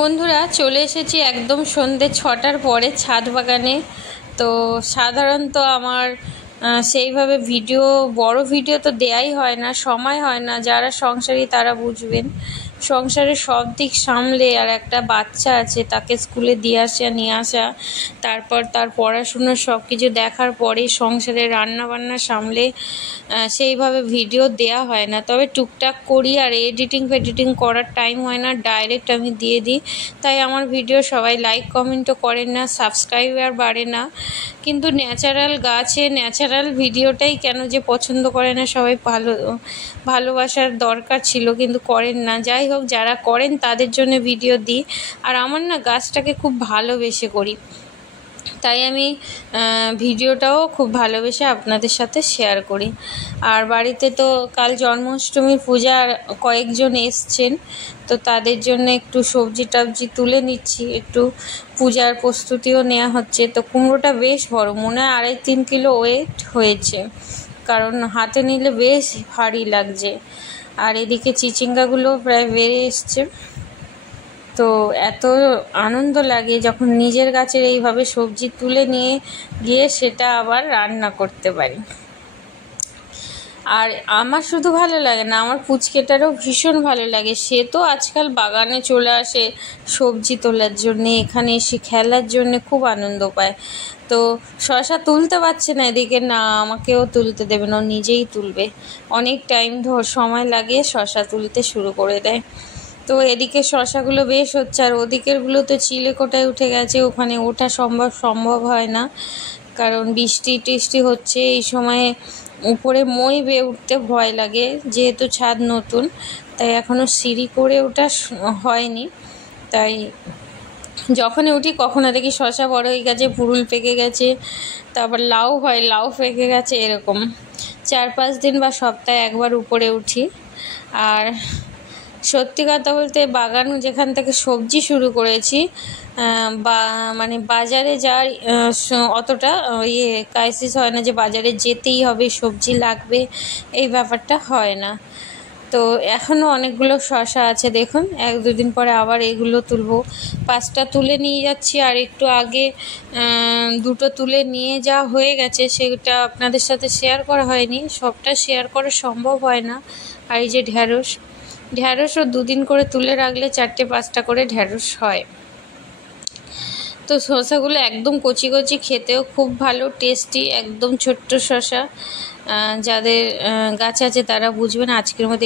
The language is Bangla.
বন্ধুরা চলে এসেছি একদম সন্ধ্যে 6টার পরে ছাদ বাগানে। তো সাধারণত আমার সেইভাবে বড় ভিডিও তো দেয়াই হয় না, সময় হয় না। যারা সংসারী তারা বুঝবেন। সংসারের সব দিক সামলে, আর একটা বাচ্চা আছে, তাকে স্কুলে দিয়ে আসা নিয়ে আসা, তারপর তার পড়াশুনো সব কিছু দেখার পরে সংসারে রান্নাবান্না সামলে সেইভাবে ভিডিও দেয়া হয় না। তবে টুকটাক করি, আর এডিটিং করার টাইম হয় না, ডাইরেক্ট আমি দিয়ে দিই। তাই আমার ভিডিও সবাই লাইক কমেন্টও করেন না, সাবস্ক্রাইবার বাড়ে না। কিন্তু ন্যাচারাল গাছে ন্যাচারাল ভিডিওটাই কেন যে পছন্দ করে না সবাই, ভালোবাসার দরকার ছিল কিন্তু করেন না। যাই হোক, যারা করেন তাদের জন্য ভিডিও দিই। আর আমার না গাছটাকে খুব ভালোবেসে করি, তাই আমি ভিডিওটাও খুব ভালোবেসে আপনাদের সাথে শেয়ার করি। আর বাড়িতে তো কাল জন্মাষ্টমীর পূজার কয়েকজন এসছেন, তো তাদের জন্য একটু সবজি টবজি তুলে নিচ্ছি, একটু পূজার প্রস্তুতিও নেওয়া হচ্ছে। তো কুমড়োটা বেশ বড়, মনে হয় 2.5-3 কিলো ওয়েট হয়েছে, কারণ হাতে নিলে বেশ ভারী লাগছে। আর এদিকে চিচিঙ্গাগুলো প্রায় বেড়ে এসছে। তো এত আনন্দ লাগে যখন নিজের গাছের এইভাবে সবজি তুলে নিয়ে গিয়ে সেটা আবার রান্না করতে পারি। আর আমার শুধু ভালো লাগে না, আমার পুচকেটারও ভীষণ ভালো লাগে। সে তো আজকাল বাগানে চলে আসে সবজি তোলার জন্যে, এখানে এসে খেলার জন্যে খুব আনন্দ পায়। তো শশা তুলতে পারছে না এদিকে, না আমাকেও তুলতে দেবে না, ও নিজেই তুলবে। অনেক টাইম সময় লাগে, শশা তুলতে শুরু করে দেয়। তো এদিকে শশাগুলো বেশ হচ্ছে, আর ওদিকেরগুলো তো চিলেকোঠায় উঠে গেছে, ওখানে ওঠা সম্ভব হয় না, কারণ বৃষ্টি হচ্ছে এই সময়ে। উপরে মই বেয়ে উঠতে ভয় লাগে, যেহেতু ছাদ নতুন, তাই এখনও সিঁড়ি করে ওঠা হয়নি। তাই যখনই উঠি কখনো দেখি শশা বড় হয়ে গেছে, পুরুল পেকে গেছে, তারপর লাউ হয়, লাউ পেকে গেছে, এরকম 4-5 দিন বা সপ্তাহে একবার উপরে উঠি। আর সত্যি কথা বলতে বাগান যেখান থেকে সবজি শুরু করেছি, মানে বাজারে যার অতটা ক্রাইসিস হয় না যে বাজারে যেতেই হবে, সবজি লাগবে, এই ব্যাপারটা হয় না। তো এখনও অনেকগুলো শশা আছে, দেখুন 1-2 দিন পরে আবার এগুলো তুলবো। 5টা তুলে নিয়ে যাচ্ছি, আর একটু আগে 2টো তুলে নিয়ে যাওয়া হয়ে গেছে, সেটা আপনাদের সাথে শেয়ার করা হয়নি, সবটা শেয়ার করা সম্ভব হয় না। আর এই যে ঢ্যাঁড়সও 2 দিন করে তুলে রাখলে 4-5টা করে ঢ্যাঁড়স হয়। তো শসাগুলো একদম কচি কচি, খেতেও খুব ভালো টেস্টি, একদম ছোট্ট শসা। যাদের গাছ আছে তারা বুঝবেন। আজকের মতো